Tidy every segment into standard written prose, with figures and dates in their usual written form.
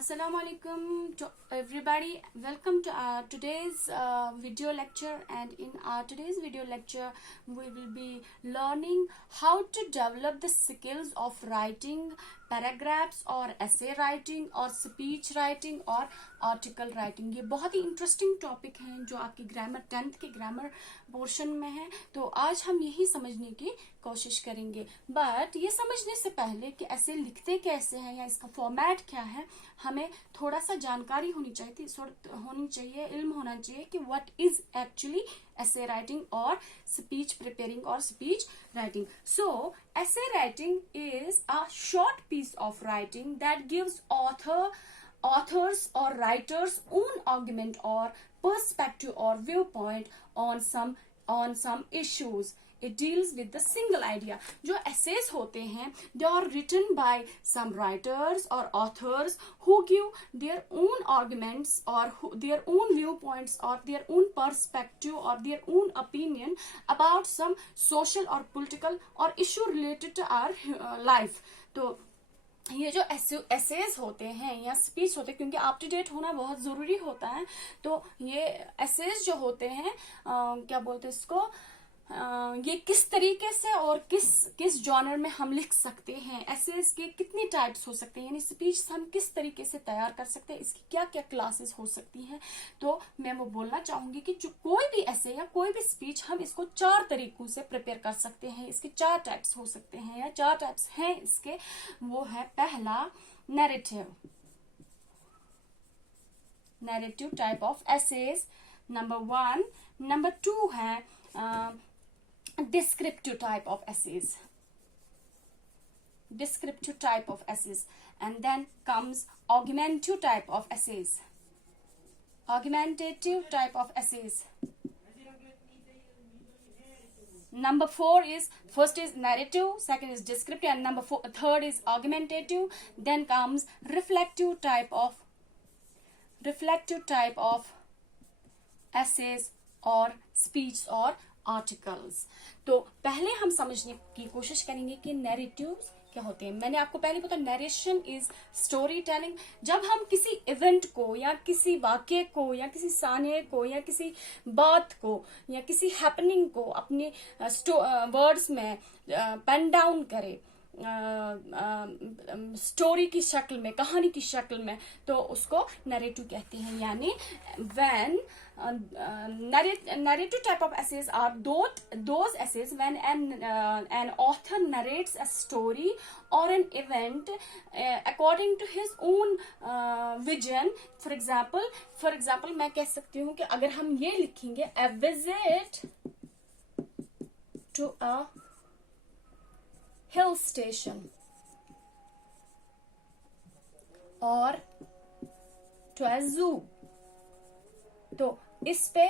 Assalamu alaikum to everybody. Welcome to our today's video lecture, and in our today's video lecture we will be learning how to develop the skills of writing paragraphs और ऐसे writing और speech writing और article writing. ये बहुत ही interesting topic हैं जो आपकी grammar 10th के ग्रामर पोर्शन में है। तो आज हम यही समझने की कोशिश करेंगे, बट ये समझने से पहले कि ऐसे लिखते कैसे हैं या इसका फॉर्मेट क्या है, हमें थोड़ा सा जानकारी होनी चाहिए, इल्म होना चाहिए कि what is actually essay writing or speech preparing or speech writing. So essay writing is a short piece of writing that gives authors or writers own argument or perspective or viewpoint on some issues. It deals with the single idea. जो essays होते हैं, they are written by some writers or authors who give their own arguments or their own viewpoints or their own perspective or their own opinion about some social or political or issue related to our life. तो ये जो essays होते हैं या speech होते हैं, क्योंकि up to date होना बहुत जरूरी होता है, तो ये एसेज जो होते हैं क्या बोलते हैं इसको, ये किस तरीके से और किस जॉनर में हम लिख सकते हैं, एसेज के कितनी टाइप्स हो सकते हैं, यानी स्पीच हम किस तरीके से तैयार कर सकते हैं, इसकी क्या क्या क्लासेस हो सकती हैं। तो मैं वो बोलना चाहूंगी कि जो कोई भी एसे या कोई भी स्पीच हम इसको 4 तरीकों से प्रिपेयर कर सकते हैं। इसके 4 टाइप्स हो सकते हैं या 4 टाइप्स हैं इसके। वो है पहला narrative type of essays, number 1। Number 2 है descriptive type of essays, and then comes argumentative type of essays, Number 4 is, first is narrative, second is descriptive, and third is argumentative. Then comes reflective type of essays or speech or articles. तो पहले हम समझने की कोशिश करेंगे कि narratives क्या होते हैं। मैंने आपको पहले बताया नरेशन इज स्टोरी टेलिंग। जब हम किसी इवेंट को या किसी वाक्य को या किसी साने को या किसी बात को या किसी हैपनिंग को अपने वर्ड्स में पेन डाउन करें, स्टोरी की शक्ल में, कहानी की शक्ल में, तो उसको नैरेटिव कहते हैं। यानी when narrative type of essays are those essays when an author narrates a story or an event according to his own vision. For example मैं कह सकती हूँ कि अगर हम ये लिखेंगे a visit to a hill station or to a zoo, तो इस पे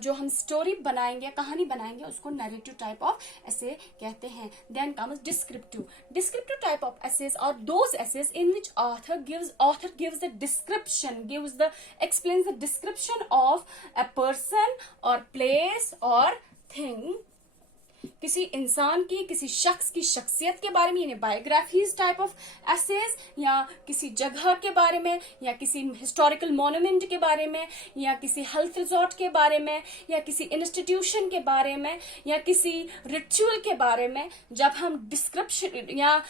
जो हम स्टोरी बनाएंगे, कहानी बनाएंगे, उसको नैरेटिव टाइप ऑफ एसे कहते हैं। Then comes descriptive type of essays और those essays in which author gives the description, explains the description of a person or place or thing, किसी इंसान की, किसी शख्स की शख्सियत के बारे में, यानी बायोग्राफीज टाइप ऑफ एसेज, या किसी जगह के बारे में, या किसी हिस्टोरिकल मॉन्यूमेंट के बारे में, या किसी हेल्थ रिजॉर्ट के बारे में, या किसी इंस्टीट्यूशन के बारे में, या किसी रिचुअल के बारे में। जब हम डिस्क्रिप्शन या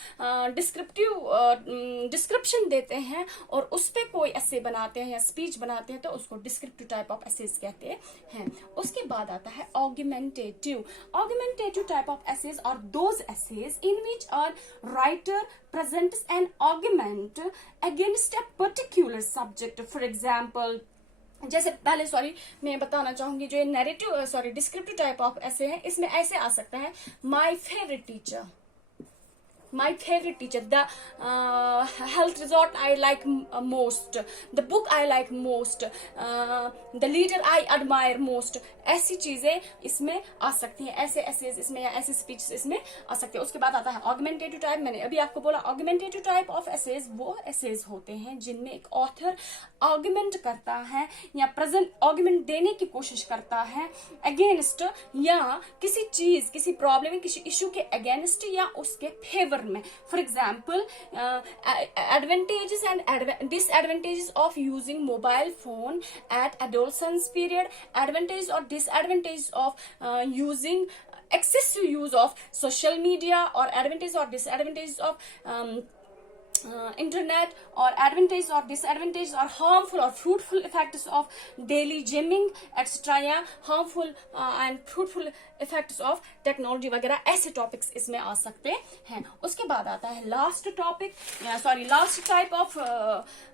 डिस्क्रिप्शन देते हैं और उस पर कोई एसे बनाते हैं या स्पीच बनाते हैं, तो उसको डिस्क्रिप्टिव टाइप ऑफ एसेज कहते हैं। उसके बाद आता है augmentative type of essays are those essays in which a writer presents an argument against a particular subject. For example, जैसे पहले मैं बताना चाहूंगी, जो ये डिस्क्रिप्टिव टाइप ऑफ एसे है, इसमें ऐसे आ सकता है my favourite teacher, the health resort I like most, the book I like most, the leader I admire most। ऐसी चीजें इसमें आ सकती हैं, ऐसे एसेज इसमें या ऐसे स्पीच इसमें आ सकते हैं। उसके बाद आता है ऑगमेंटेटिव टाइप। मैंने अभी आपको बोला ऑगमेंटेटिव टाइप ऑफ एसेज वो एसेज होते हैं जिनमें एक ऑथर आर्गुमेंट करता है या प्रेजेंट आर्गुमेंट देने की कोशिश करता है अगेंस्ट, या किसी चीज, किसी प्रॉब्लम, किसी इश्यू के अगेंस्ट या उसके फेवर टर्म में. For example, advantages and disadvantages of using mobile phone at adolescence period, advantage और disadvantage of using excessive use of social media, or advantage or disadvantages of internet, or advantage or disadvantage or harmful or fruitful effects of daily gymming etc. या harmful and fruitful effects of technology वगैरह, ऐसे topics इसमें आ सकते हैं. उसके बाद आता है last topic, last type of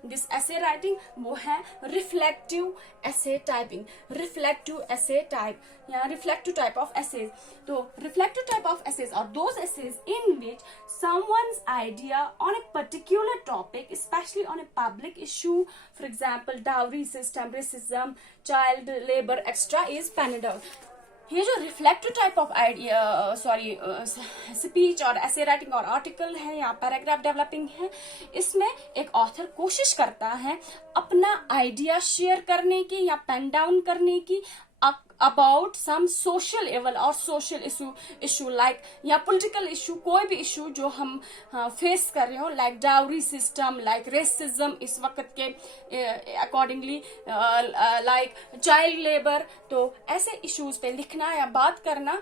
this essay writing, वो है reflective essay typing. Reflective essay type या रिफ्लेक्टिव टाइप ऑफ एसेज. तो reflective type of essays are those essays in which someone's idea on a particular topic, especially on a public issue, for example dowry system, racism, child labor etc. is penned out. ये जो reflective type of idea speech और ऐसे writing और article है या paragraph developing है, इसमें एक ऑथर कोशिश करता है अपना आइडिया शेयर करने की या पेन डाउन करने की अबाउट सम सोशल एवल और सोशल इशू लाइक या पॉलिटिकल इशू, कोई भी इशू जो हम फेस कर रहे हो, like dowry system, like racism इस वक्त के अकॉर्डिंगली, लाइक चाइल्ड लेबर. तो ऐसे इश्यूज पे लिखना या बात करना,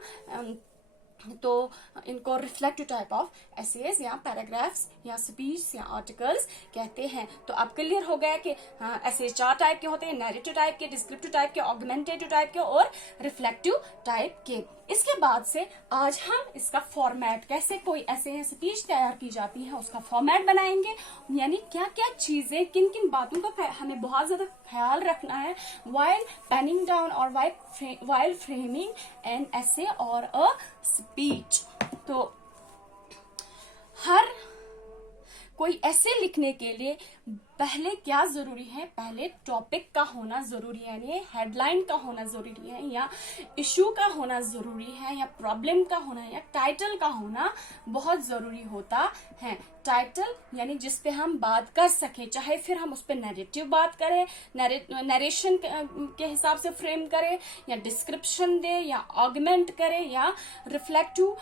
तो इनको रिफ्लेक्टिव टाइप ऑफ एसेज या पैराग्राफ्स या स्पीच या आर्टिकल्स कहते हैं. तो अब क्लियर हो गया कि ऐसे 4 टाइप के होते हैं, नैरेटिव टाइप के, डिस्क्रिप्टिव टाइप के, ऑगमेंटेटिव टाइप के और रिफ्लेक्टिव टाइप के. इसके बाद से आज हम इसका फॉर्मेट, कैसे कोई ऐसे स्पीच तैयार की जाती है उसका फॉर्मेट बनाएंगे, यानी क्या क्या चीजें, किन किन बातों का हमें बहुत ज्यादा ख्याल रखना है while penning down or while framing an essay or a speech. तो हर कोई ऐसे लिखने के लिए पहले क्या जरूरी है, पहले टॉपिक का होना जरूरी है, यानी हेडलाइन का होना जरूरी है, या इशू का होना जरूरी है, या प्रॉब्लम का होना, या टाइटल का होना बहुत जरूरी होता है. टाइटल यानी जिस पे हम बात कर सके, चाहे फिर हम उस पे नैरेटिव बात करें, नरेशन के हिसाब से फ्रेम करें, या डिस्क्रिप्शन दे, या ऑगमेंट करें, या रिफ्लेक्टिव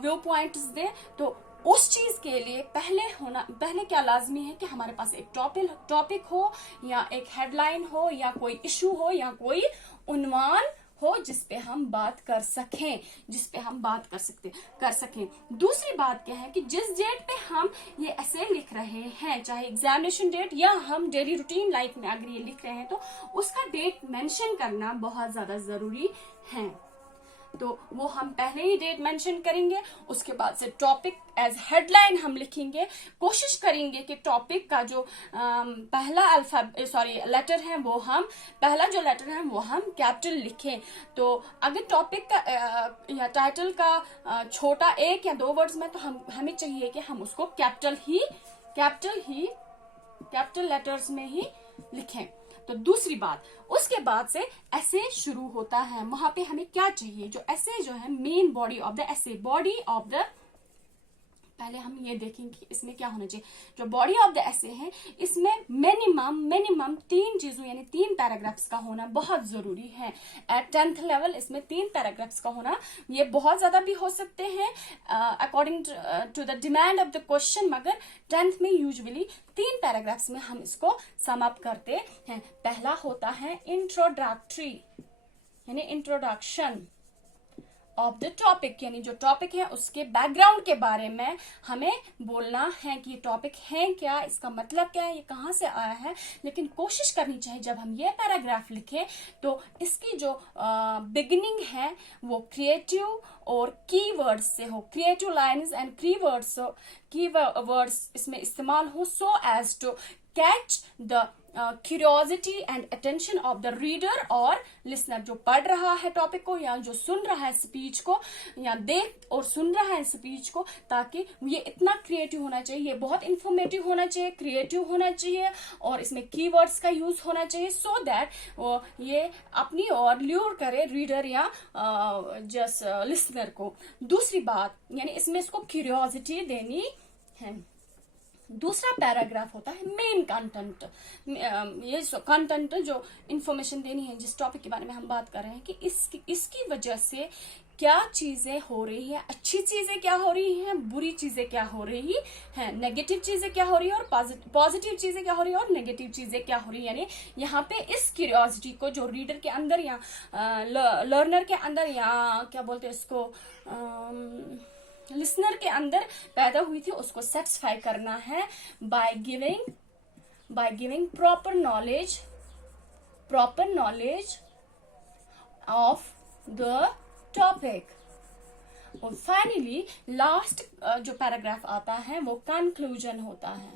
व्यू पॉइंट्स दे. तो उस चीज के लिए पहले क्या लाजमी है कि हमारे पास एक टॉपिक हो, या एक हेडलाइन हो, या कोई इशू हो, या कोई उन्वान हो जिस पे हम बात कर सकें. दूसरी बात क्या है कि जिस डेट पे हम ये ऐसे लिख रहे हैं, चाहे एग्जामिनेशन डेट या हम डेली रूटीन लाइफ में अगर ये लिख रहे हैं, तो उसका डेट मेंशन करना बहुत ज्यादा जरूरी है. तो वो हम पहले ही डेट मेंशन करेंगे. उसके बाद से टॉपिक एज हेडलाइन हम लिखेंगे. कोशिश करेंगे कि टॉपिक का जो पहला लेटर है वो हम कैपिटल लिखें. तो अगर टॉपिक का या टाइटल का छोटा 1 या 2 वर्ड्स में, तो हमें चाहिए कि हम उसको कैपिटल लेटर्स में ही लिखें. तो दूसरी बात, उसके बाद से ऐसे शुरू होता है. वहां पे हमें क्या चाहिए, जो ऐसे जो है मेन बॉडी ऑफ द पहले हम ये देखेंगे कि इसमें क्या होना चाहिए. जो बॉडी ऑफ द ऐसे है, इसमें मिनिमम 3 चीजों यानी 3 पैराग्राफ्स का होना बहुत जरूरी है. एट 10th लेवल इसमें 3 पैराग्राफ्स का होना, ये बहुत ज्यादा भी हो सकते हैं according to the demand of the question, मगर 10th में यूजुअली 3 पैराग्राफ्स में हम इसको सम अप करते हैं. पहला होता है इंट्रोडक्टरी यानी इंट्रोडक्शन ऑफ द टॉपिक, यानी जो टॉपिक है उसके बैकग्राउंड के बारे में हमें बोलना है कि ये टॉपिक है क्या, इसका मतलब क्या है, ये कहाँ से आया है. लेकिन कोशिश करनी चाहिए जब हम ये पैराग्राफ लिखें तो इसकी जो बिगिनिंग है वो क्रिएटिव और कीवर्ड्स से हो. क्रिएटिव लाइन्स एंड कीवर्ड्स इसमें इस्तेमाल हो, so as to catch the curiosity and attention of the reader और लिसनर, जो पढ़ रहा है टॉपिक को या जो सुन रहा है स्पीच को, या देख और सुन रहा है स्पीच को, ताकि ये इतना क्रिएटिव होना चाहिए, ये बहुत इंफॉर्मेटिव होना चाहिए, क्रिएटिव होना चाहिए, और इसमें कीवर्ड्स का यूज होना चाहिए, सो दैट ये अपनी ओर ल्यूर करे रीडर या जस्ट लिसनर को. दूसरी बात, यानी इसमें इसको क्यूरियोसिटी देनी है. दूसरा पैराग्राफ होता है मेन कंटेंट. ये कंटेंट जो इंफॉर्मेशन देनी है जिस टॉपिक के बारे में हम बात कर रहे हैं कि इसकी वजह से क्या चीजें हो रही है, अच्छी चीजें क्या हो रही हैं, बुरी चीजें क्या हो रही हैं, नेगेटिव चीजें क्या हो रही है और पॉजिटिव चीजें क्या हो रही है और नेगेटिव चीजें क्या हो रही है। यानी यहाँ पे इस क्यूरियोसिटी को जो रीडर के अंदर या लर्नर के अंदर या क्या बोलते हैं इसको, लिसनर के अंदर पैदा हुई थी, उसको सेटिस्फाई करना है by giving proper knowledge of the topic. और फाइनली लास्ट जो पैराग्राफ आता है वो कंक्लूजन होता है।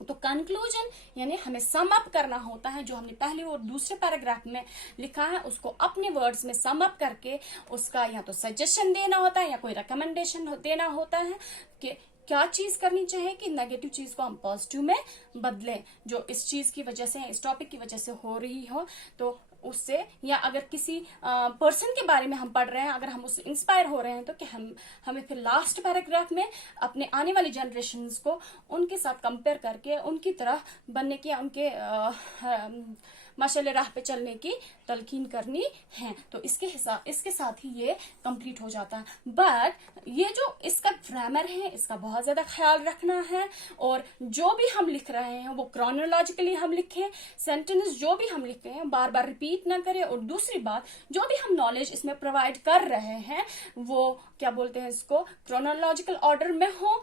तो कंक्लूजन यानी हमें सम अप करना होता है, जो हमने पहले और दूसरे पैराग्राफ में लिखा है उसको अपने वर्ड्स में सम अप करके उसका या तो सजेशन देना होता है या कोई रिकमेंडेशन देना होता है कि क्या चीज करनी चाहिए कि नेगेटिव चीज को हम पॉजिटिव में बदलें, जो इस चीज की वजह से, इस टॉपिक की वजह से हो रही हो तो उससे, या अगर किसी पर्सन के बारे में हम पढ़ रहे हैं, अगर हम उससे इंस्पायर हो रहे हैं तो कि हमें फिर लास्ट पैराग्राफ में अपने आने वाली जनरेशन्स को उनके साथ कंपेयर करके उनकी तरह बनने की या उनके माशाल्लाह राह पे चलने की तलकीन करनी है। तो इसके साथ ही ये कंप्लीट हो जाता है। बट ये जो इसका ग्रामर है इसका बहुत ज्यादा ख्याल रखना है, और जो भी हम लिख रहे हैं वो क्रोनोलॉजिकली हम लिखें, सेंटेंस जो भी हम लिख रहे हैं बार बार रिपीट ना करें, और दूसरी बात जो भी हम नॉलेज इसमें प्रोवाइड कर रहे हैं वो क्या बोलते हैं इसको, क्रोनोलॉजिकल ऑर्डर में हो,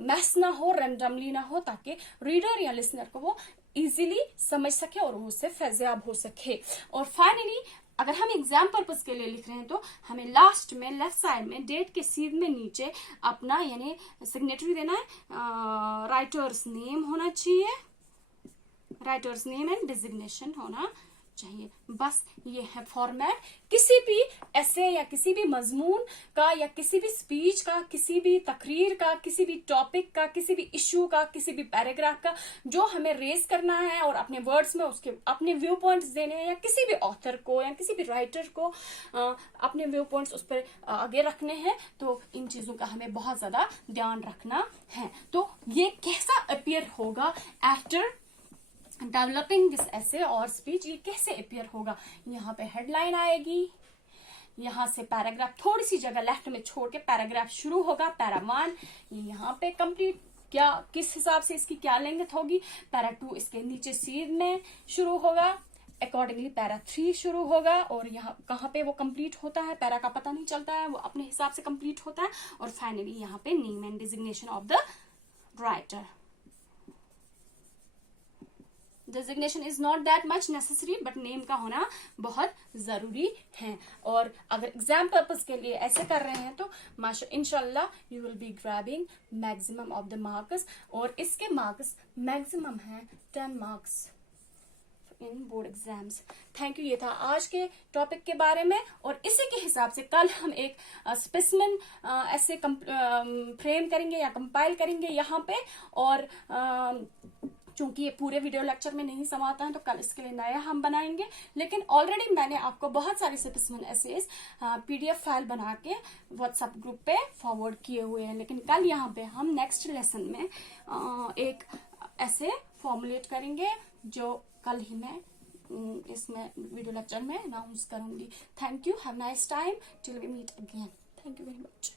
मैस ना हो, रैंडमली ना हो, ताकि रीडर या लिसनर को वो इजीली समझ सके और उससे फैज़याब हो सके। और फाइनली अगर हम एग्जाम पर्पस के लिए लिख रहे हैं तो हमें लास्ट में लेफ्ट साइड में डेट के सीध में नीचे अपना यानी सिग्नेचर देना है, राइटर्स नेम होना चाहिए, राइटर्स नेम एंड डिजिग्नेशन होना चाहिए। बस ये है फॉर्मेट। किसी भी ऐसे या किसी भी मजमून का या किसी भी स्पीच का, किसी भी तकरीर का, किसी भी टॉपिक का, किसी भी इश्यू का, किसी भी पैराग्राफ का जो हमें रेज करना है और अपने वर्ड्स में उसके अपने व्यू पॉइंट्स देने हैं, या किसी भी ऑथर को या किसी भी राइटर को अपने व्यू पॉइंट्स उस पर आगे रखने हैं, तो इन चीजों का हमें बहुत ज्यादा ध्यान रखना है। तो ये कैसा अपीयर होगा आफ्टर डेवलपिंग दिस ऐसे और स्पीच, ये कैसे अपीयर होगा, यहाँ पे हेडलाइन आएगी, यहाँ से पैराग्राफ थोड़ी सी जगह लेफ्ट में छोड़ के पैराग्राफ शुरू होगा, पैरा 1 यहाँ पे कंप्लीट क्या किस हिसाब से इसकी क्या लेंथ होगी, पैरा 2 इसके नीचे सीध में शुरू होगा, अकॉर्डिंगली पैरा 3 शुरू होगा, और यहाँ कहाँ पे वो कंप्लीट होता है पैरा का पता नहीं चलता है, वो अपने हिसाब से कंप्लीट होता है, और फाइनली यहाँ पे name and designation of the writer. Designation is not that much necessary, but name का होना बहुत जरूरी है। और अगर एग्जाम पर्पस के लिए ऐसे कर रहे हैं तो इंशाल्लाह you will be grabbing maximum of the marks, और इसके मार्क्स मैक्सिमम है 10 marks in board exams. Thank you. ये था आज के टॉपिक के बारे में, और इसी के हिसाब से कल हम एक स्पेसिमेन ऐसे फ्रेम करेंगे या कंपाइल करेंगे यहाँ पे, और चूंकि ये पूरे वीडियो लेक्चर में नहीं समाता है तो कल इसके लिए नया हम बनाएंगे। लेकिन ऑलरेडी मैंने आपको बहुत सारे स्पेसिमेन एसेज पीडीएफ फाइल बना के व्हाट्सएप ग्रुप पे फॉरवर्ड किए हुए हैं, लेकिन कल यहाँ पे हम नेक्स्ट लेसन में एक ऐसे फॉर्मुलेट करेंगे जो कल ही मैं इसमें वीडियो लेक्चर में अनाउंस करूंगी। Thank you, have nice time, till we meet again. Thank you very much.